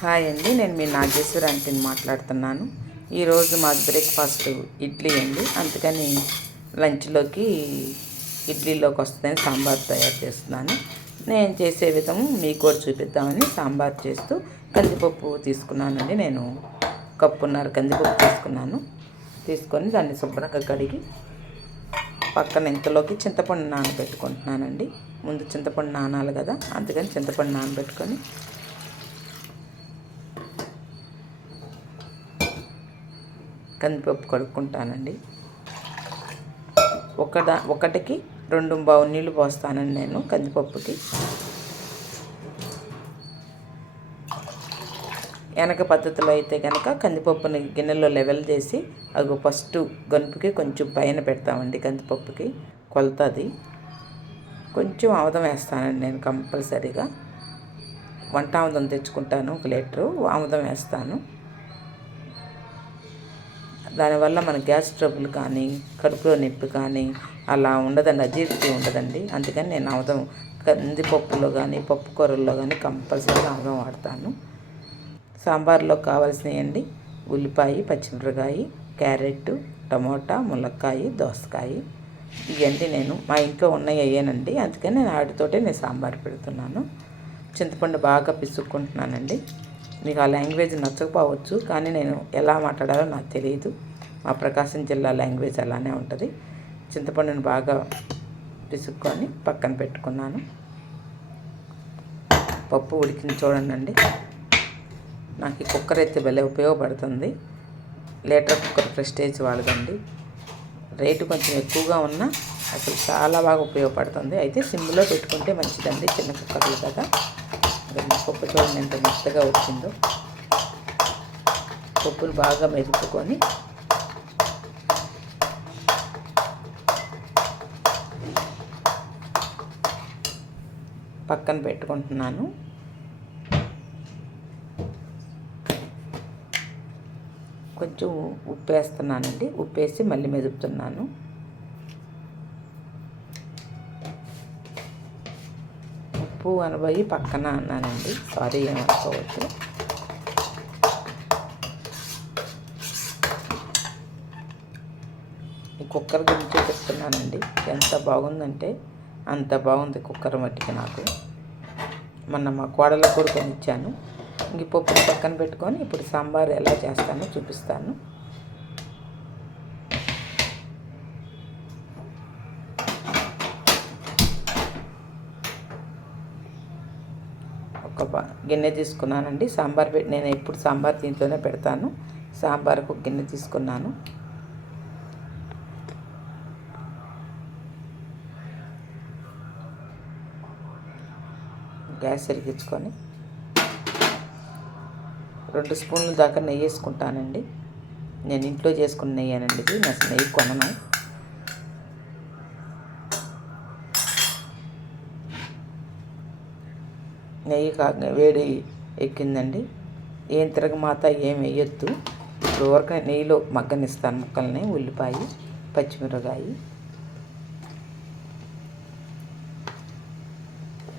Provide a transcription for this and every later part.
Hi అండి నేను మీ నాగేశ్వర ఆంటీని మాట్లాడుతున్నాను. ఈరోజు మాది బ్రేక్ఫాస్ట్ ఇడ్లీ అండి. అందుకని లంచ్లోకి ఇడ్లీలోకి వస్తుందని సాంబార్ తయారు చేస్తున్నాను. నేను చేసే విధం మీకు కూడా చూపిద్దామని సాంబార్ చేస్తూ కందిపప్పు తీసుకున్నానండి. నేను కప్పున్నర కందిపప్పు తీసుకున్నాను. తీసుకొని దాన్ని శుభ్రంగా కడిగి పక్కన ఇంతలోకి చింతపండు నానబెట్టుకుంటున్నానండి. ముందు చింతపండు నానాలి కదా అందుకని చింతపండు నానబెట్టుకొని కందిపప్పు కడుక్కుంటానండి. ఒకట ఒకటికి రెండు బావు నీళ్ళు పోస్తానండి నేను కందిపప్పుకి. వెనక పద్ధతిలో అయితే కనుక కందిపప్పుని గిన్నెలో లెవెల్ చేసి అది ఫస్ట్ గనుపుకి కొంచెం పైన పెడతామండి కందిపప్పుకి. కొలతది. కొంచెం ఆముదం వేస్తానండి నేను కంపల్సరీగా. వంట ఆముదం తెచ్చుకుంటాను ఒక లీటరు. ఆముదం వేస్తాను. దానివల్ల మన గ్యాస్ ట్రబుల్ కానీ కడుపులో నొప్పి కానీ అలా ఉండదండి అజీర్తి ఉండదండి. అందుకని నేను ఆముదం కందిపప్పులో కానీ పప్పు కూరల్లో కానీ కంపల్సరీ ఆముదం వాడతాను. సాంబార్లో కావాల్సినవి అండి ఉల్లిపాయ పచ్చిమిరకాయ క్యారెట్ టమోటా ములక్కాయ దోసకాయ. ఇవన్నీ నేను మా ఇంట్లో ఉన్నాయి అయ్యానండి. అందుకని నేను వాటితోటే నేను సాంబార్ పెడుతున్నాను. చింతపండు బాగా పిసుక్కుంటున్నానండి. మీకు ఆ లాంగ్వేజ్ నచ్చకపోవచ్చు కానీ నేను ఎలా మాట్లాడాలో నాకు తెలియదు. మా ప్రకాశం జిల్లా లాంగ్వేజ్ అలానే ఉంటుంది. చింతపండుని బాగా పిసుక్కొని పక్కన పెట్టుకున్నాను. పప్పు ఉడికింది చూడండి నాకు ఈ కుక్కర్ అయితే భలే ఉపయోగపడుతుంది. లీటర్ కుక్కర్ ప్రెస్టేజ్ వాడదండి రేటు కొంచెం ఎక్కువగా ఉన్నా అసలు చాలా బాగా ఉపయోగపడుతుంది. అయితే సిమ్లో పెట్టుకుంటే మంచిదండి చిన్న కుక్కర్లు కదా. పప్పు చూడండి ఎంత మెత్తగా వచ్చిందో పప్పులు బాగా మెదుపుకొని పక్కన పెట్టుకుంటున్నాను. కొంచెం ఉప్పు వేస్తున్నానండి. ఉప్పు వేసి మళ్ళీ మెదుపుతున్నాను. ఉప్పు అనబోయి పక్కన అన్నానండి. సారీ ఏమనుకోవచ్చు ఈ కుక్కర్ గురించి చెప్తున్నానండి. ఎంత బాగుందంటే అంత బాగుంది కుక్కర్ మట్టికి నాకు. మొన్న మా కోడల కొడుకొని ఇచ్చాను ఇంక పప్పుని పక్కన పెట్టుకొని ఇప్పుడు సాంబార్ ఎలా చేస్తానో చూపిస్తాను. ఒక గిన్నె తీసుకున్నానండి. సాంబార్ పెట్టి నేను ఎప్పుడు సాంబార్ దీంట్లోనే పెడతాను. సాంబార్కు గిన్నె తీసుకున్నాను. గ్యాస్ వెలిగించుకొని రెండు స్పూన్ల దాకా నెయ్యి వేసుకుంటానండి. నేను ఇంట్లో చేసుకున్న నెయ్యేనండి ఇది. నెయ్యి కొనను. నెయ్యి కా వేడి ఎక్కిందండి. ఏం తిరగమాత ఏం వేయొద్దు ఇప్పుడు వరకు నెయ్యిలో మగ్గనిస్తాను ముక్కల్ని ఉల్లిపాయ పచ్చిమిరకాయ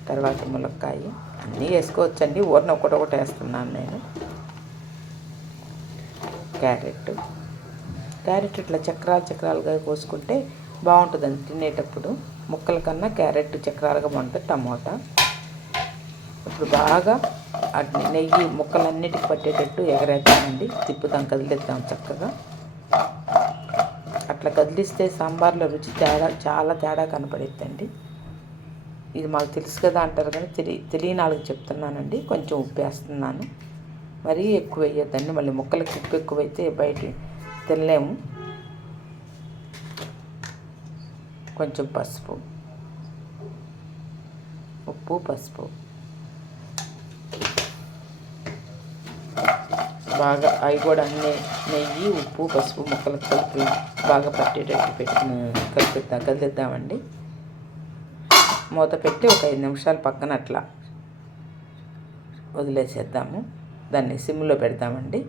తర్వాత ములక్కాయ. అన్నీ వేసుకోవచ్చండి. ఊరిని ఒకటొకటి వేస్తున్నాను నేను. క్యారెట్. క్యారెట్ ఇట్లా చక్రాలు చక్రాలుగా కోసుకుంటే బాగుంటుందండి. తినేటప్పుడు ముక్కల కన్నా క్యారెట్ చక్రాలుగా బాగుంటుంది. టమోటా. ఇప్పుడు బాగా నెయ్యి ముక్కలన్నిటికి పట్టేటట్టు ఎగరేద్దామండి. తిప్పుదాం కదిలిద్దాం చక్కగా. అట్లా కదిలిస్తే సాంబార్లో రుచి తేడా చాలా తేడా కనపడిద్దండి. ఇది మాకు తెలుసు కదా అంటారు కానీ తెలి తెలియని వాళ్ళకి చెప్తున్నానండి. కొంచెం ఉప్పు వేస్తున్నాను మరీ ఎక్కువ వేయద్దండి. మళ్ళీ ముక్కలకి ఉప్పు ఎక్కువైతే బయట తినలేము. కొంచెం పసుపు. ఉప్పు పసుపు. బాగా అవి కూడా అన్నీ నెయ్యి ఉప్పు పసుపు ముక్కలకు కలిపి బాగా పట్టేటట్టు పెట్టి కలిపిద్దాం కలిపిద్దామండి. మూత పెట్టి ఒక ఐదు నిమిషాలు పక్కన అట్లా వదిలేసేద్దాము. దాన్ని సిమ్లో పెడతామండి.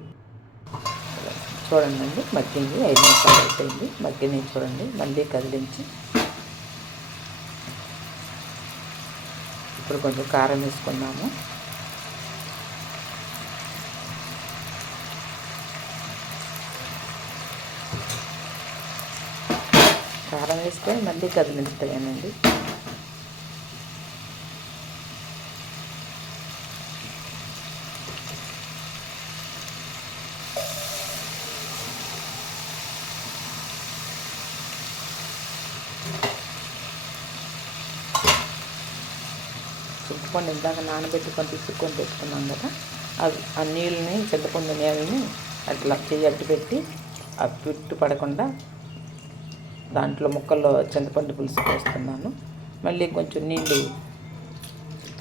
చూడండి అండి మగ్గింది ఐదు నిమిషాలు అయిపోయింది. మగ్గిని చూడండి మళ్ళీ కదిలించి. ఇప్పుడు కొంచెం కారం వేసుకున్నాము కారం వేసుకొని మళ్ళీ కదిలించుతానండి చింతపండు ఇందాక నానబెట్టుకొని తీసుకొని పెట్టుకున్నాం కదా అవి ఆ నీళ్ళని చింతపండు నీళ్ళని అట్లా చెయ్యి అట్టు పెట్టి ఆ పిట్టు పడకుండా దాంట్లో ముక్కల్లో చింతపండు పులుసు పోస్తున్నాను మళ్ళీ కొంచెం నీళ్ళు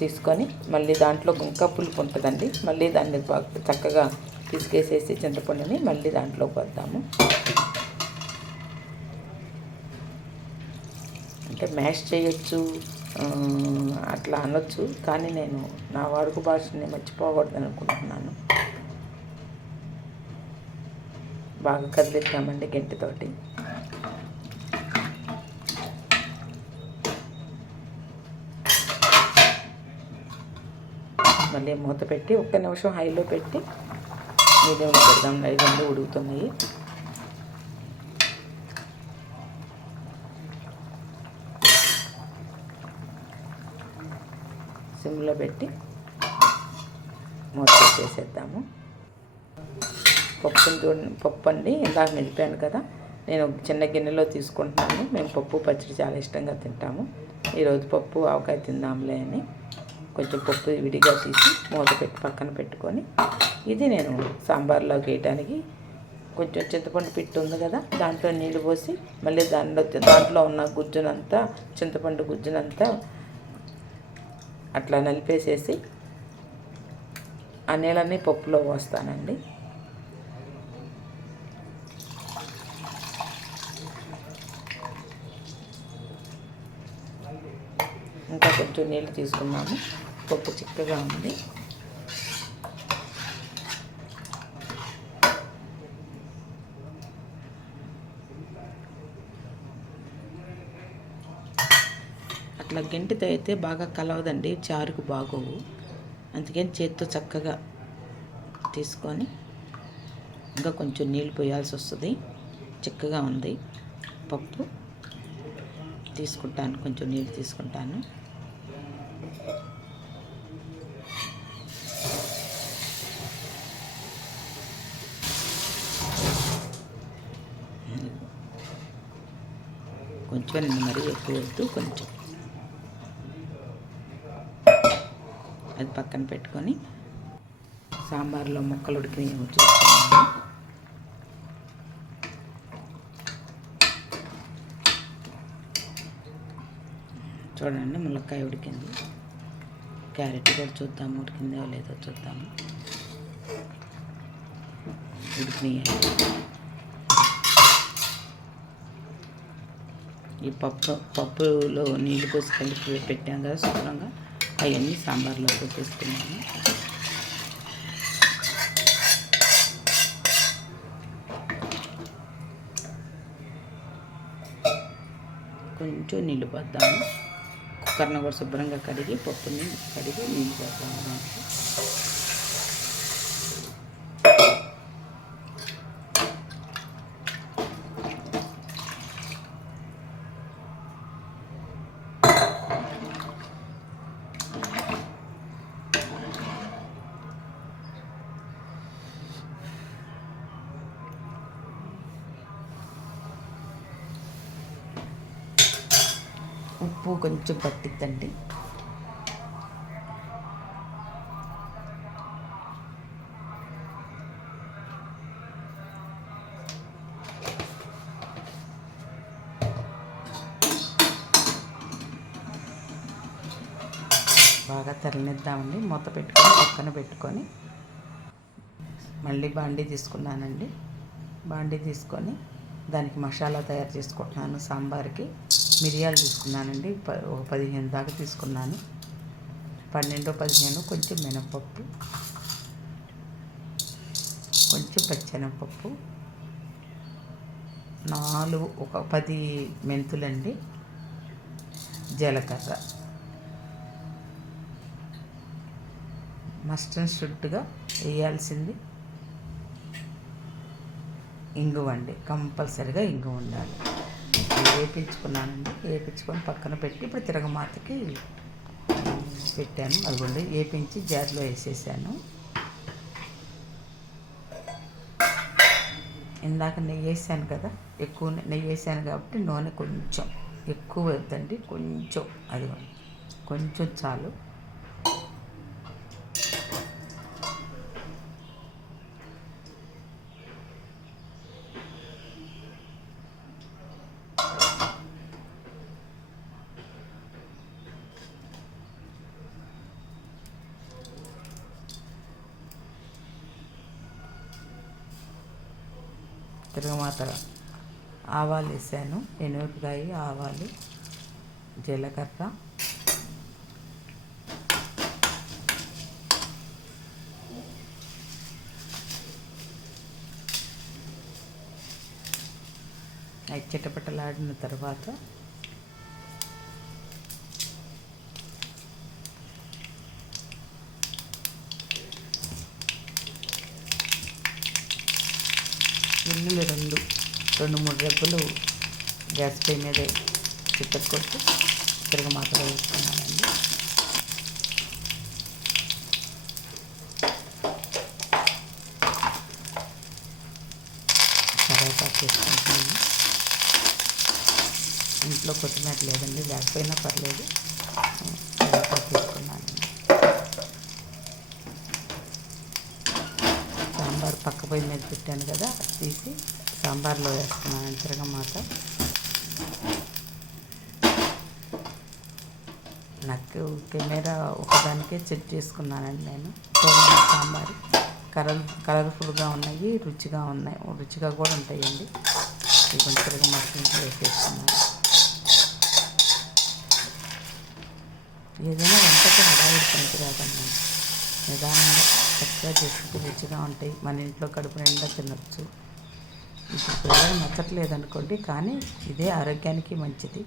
తీసుకొని మళ్ళీ దాంట్లో ఇంకా పులుపు ఉంటుందండి. మళ్ళీ దాన్ని చక్కగా పిసికేసేసి చింతపండుని మళ్ళీ దాంట్లో వద్దాము. అంటే మ్యాష్ చేయొచ్చు అట్లా అనొచ్చు కానీ నేను నా వాడుక భాషని మర్చిపోకూడదని అనుకుంటున్నాను. బాగా కదిలిద్దామండి గంటితోటి. మళ్ళీ మూత పెట్టి ఒక్క నిమిషం హైలో పెట్టి మీడియంలో పెడదాం. ఐదు వందలు ఉడుకుతున్నాయి. సిమ్లో పెట్టి మూత పెట్టేసేద్దాము. పప్పుని చూడండి పప్పు అండి ఇందాక నిలిపాను కదా. నేను చిన్న గిన్నెలో తీసుకుంటున్నాను. మేము పప్పు పచ్చడి చాలా ఇష్టంగా తింటాము. ఈరోజు పప్పు ఆవకాయ తిందాంలే అని. కొంచెం పప్పు విడిగా తీసి మూత పెట్టి పక్కన పెట్టుకొని ఇది నేను సాంబార్లోకి వేయడానికి కొంచెం చింతపండు పిట్టు ఉంది కదా దాంట్లో నీళ్ళు పోసి మళ్ళీ దానిలో దాంట్లో ఉన్న గుజ్జునంతా చింతపండు గుజ్జునంతా అట్లా నలిపేసేసి ఆ నీళ్ళని పప్పులో పోస్తానండి. ఇంకా కొంచెం నీళ్ళు తీసుకున్నాము పప్పు చిక్కగా ఉంది. అట్లా గంటితో అయితే బాగా కలవదండి చారుకు బాగోవు. అందుకని చేత్తో చక్కగా తీసుకొని ఇంకా కొంచెం నీళ్ళు పోయాల్సి వస్తుంది. చిక్కగా ఉంది పప్పు. తీసుకుంటాను కొంచెం నీళ్ళు తీసుకుంటాను. కొంచెం మరీ ఎక్కువ వద్దు కొంచెం. అది పక్కన పెట్టుకొని సాంబార్లో ముక్కలు ఉడికి చూస్తున్నాను చూడండి ములక్కాయ ఉడికింది. క్యారెట్ కూడా చూద్దాము ఉడికిందో లేదో చూద్దాము. ఉడికినాయి ఈ పప్పు పప్పులో నీళ్ళు పోసి కలిపి పెట్టాం కదా శుభ్రంగా. అవన్నీ సాంబార్లో పోసేసుకున్నాను. కొంచెం నీళ్ళు పోద్దాము. కుక్కర్ని కూడా శుభ్రంగా కడిగి పప్పుని కడిగి నీళ్ళు పోద్దాము. దాంట్లో ఉప్పు కొంచెం పట్టిద్దండి. బాగా తరలిద్దామండి మూత పెట్టుకొని పక్కన పెట్టుకొని. మళ్ళీ బాండీ తీసుకున్నానండి. బాండీ తీసుకొని దానికి మసాలా తయారు చేసుకుంటున్నాను సాంబార్కి. మిరియాలు తీసుకున్నానండి. ఒక పదిహేను దాకా తీసుకున్నాను. పన్నెండు పదిహేను కొంచెం మినపప్పు. కొంచెం పచ్చెనపప్పు. నాలుగు ఒక పది మెంతులండి. జీలకర్ర. మస్ట్ అండ్ షుడ్గా వేయాల్సింది. ఇంగువ అండి కంపల్సరిగా ఇంగువ ఉండాలి వేపించుకున్నానండి వేపించుకొని పక్కన పెట్టి ఇప్పుడు తిరగమాతకి పెట్టాను. అదిగోండి వేపించి జార్లో వేసేసాను. ఇందాక నెయ్యి వేసాను కదా ఎక్కువ నెయ్యి వేసాను కాబట్టి నూనె కొంచెం ఎక్కువ వద్దండి కొంచెం అది కొంచెం చాలు. తిరగమాత ఆవాలు వేసాను. ఎనుమిరపకాయ ఆవాలు జీలకర్ర. అవి చిటపటలాడిన తర్వాత వెల్లుల్లి రెండు రెండు మూడు రెబ్బలు గ్యాస్ పై మీదే మీద చిత్తకొట్టి మాత్రం వేసుకున్నానండి. కరేపాకు వేసుకుంటున్నాను. ఇంట్లో కొట్టినట్లేదండి లేకపోయినా పర్లేదు. కరేపాకు వేసుకున్నానండి సాంబార్ పక్క పొయ్యి మీద పెట్టాను కదా తీసి సాంబార్లో వేసుకున్నాను తిరగమాత. నాకు కెమెరా ఒకదానికే సెట్ చేసుకున్నానండి నేను. సాంబార్. కలర్ కలర్ఫుల్గా ఉన్నాయి రుచిగా ఉన్నాయి రుచిగా కూడా ఉంటాయండి. ఇవి తిరగ తిరగమాత వేసేస్తున్నాను. ఏదైనా వంటకి హడావిడి రాదండి నిదానంగా చక్కగా చేసుకుంటే రుచిగా ఉంటాయి. మన ఇంట్లో కడుపు నిండా తినచ్చు. ఇప్పుడు పిల్లలు నచ్చట్లేదు అనుకోండి కానీ ఇదే ఆరోగ్యానికి మంచిది.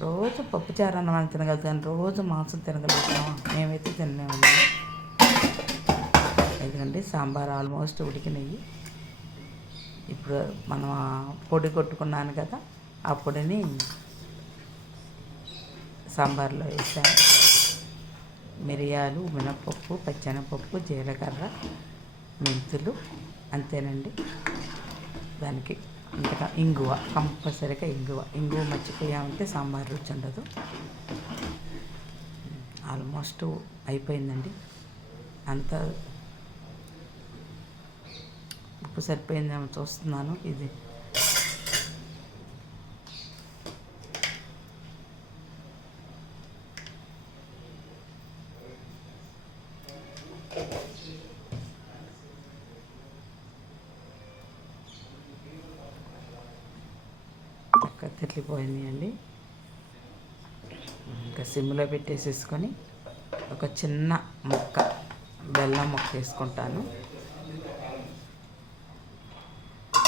రోజు పప్పుచారు అన్నం తినగలుగుతాను రోజు మాంసం తినగలుగుతాం. మేమైతే తినలేము ఎందుకంటే సాంబార్ ఆల్మోస్ట్ ఉడికినాయి. ఇప్పుడు మనం పొడి కొట్టుకున్నాను కదా ఆ పొడిని సాంబార్లో వేసాను. మిరియాలు మినపప్పు పచ్చెనపప్పు జీలకర్ర మెంతులు అంతేనండి. దానికి ఇంకా ఇంగువ కంపల్సరీగా ఇంగువ. ఇంగువ మర్చిపోయామంటే సాంబార్ రుచి ఉండదు. ఆల్మోస్ట్ అయిపోయిందండి. అంత ఉప్పు సరిపోయిందేమో చూస్తున్నాను. ఇది చక్కగా తిట్లిపోయినాయండి ఇంకా సిమ్లో పెట్టేసేసుకొని ఒక చిన్న ముక్క బెల్లం ముక్క వేసుకుంటాను.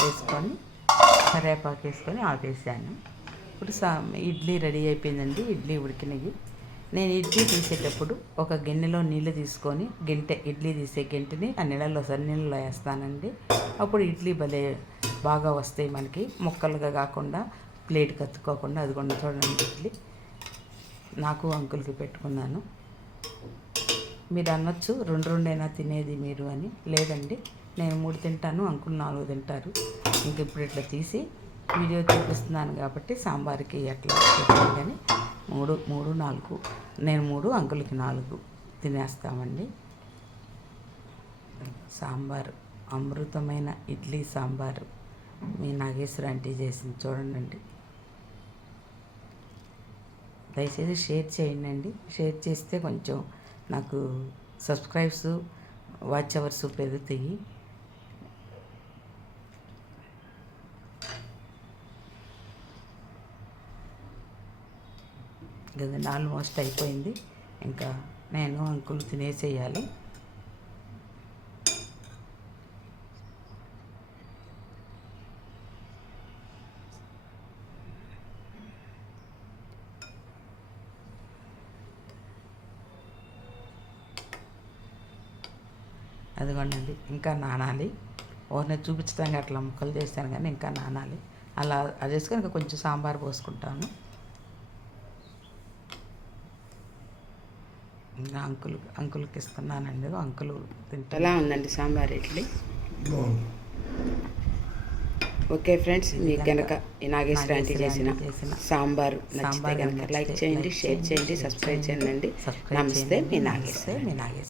వేసుకొని కరివేపాకు వేసుకొని ఆపేసాను ఇప్పుడు సా ఇడ్లీ రెడీ అయిపోయిందండి ఇడ్లీ ఉడికినవి. నేను ఇడ్లీ తీసేటప్పుడు ఒక గిన్నెలో నీళ్ళు తీసుకొని గింటె ఇడ్లీ తీసే గింటెని ఆ నీళ్ళలో సరి నీళ్ళలో వేస్తానండి. అప్పుడు ఇడ్లీ భలే బాగా వస్తాయి మనకి. ముక్కలుగా కాకుండా ప్లేట్ కత్తుకోకుండా అది కూడా చూడండి ఇడ్లీ. నాకు అంకుల్కి పెట్టుకున్నాను. మీరు అనొచ్చు రెండు రెండైనా తినేది మీరు అని. లేదండి నేను మూడు తింటాను అంకుల్ నాలుగు తింటారు. ఇంక ఇప్పుడు ఇట్లా తీసి వీడియో చూపిస్తున్నాను కాబట్టి సాంబార్కి ఎట్లా పెట్టాను కానీ మూడు మూడు నాలుగు. నేను మూడు అంకుల్కి నాలుగు తినేస్తామండి. సాంబారు అమృతమైన ఇడ్లీ సాంబారు. మీ నాగేశ్వర ఆంటీ చేసింది చూడండి. దయచేసి షేర్ చేయండి షేర్ చేస్తే కొంచెం నాకు సబ్స్క్రైబ్స్ వాచ్ అవర్స్ పెరుగుతాయి. కదండి ఆల్మోస్ట్ అయిపోయింది. ఇంకా నేను అంకులు తినేసేయాలి. అదిగోండి ఇంకా నానాలి. ఓర్ని చూపించడానికి అట్లా ముక్కలు చేశాను కానీ ఇంకా నానాలి. అలా అది వేసుకొని ఇంకా కొంచెం సాంబార్ పోసుకుంటాను. ఇంకా అంకుల్ అంకుల్కి ఇస్తున్నానండి. అంకుల్ తింటా ఎలా ఉందండి సాంబార్ ఇడ్లీ? ఓకే ఫ్రెండ్స్ మీకు కనుక ఈ నాగేశ్వర ఆంటీ చేసిన సాంబారు నచ్చితే సాంబార్ కనుక లైక్ చేయండి షేర్ చేయండి సబ్స్క్రైబ్ చేయండి. నమస్తే. మీ నాగేశ్వర. మీ నాగేశ్వర.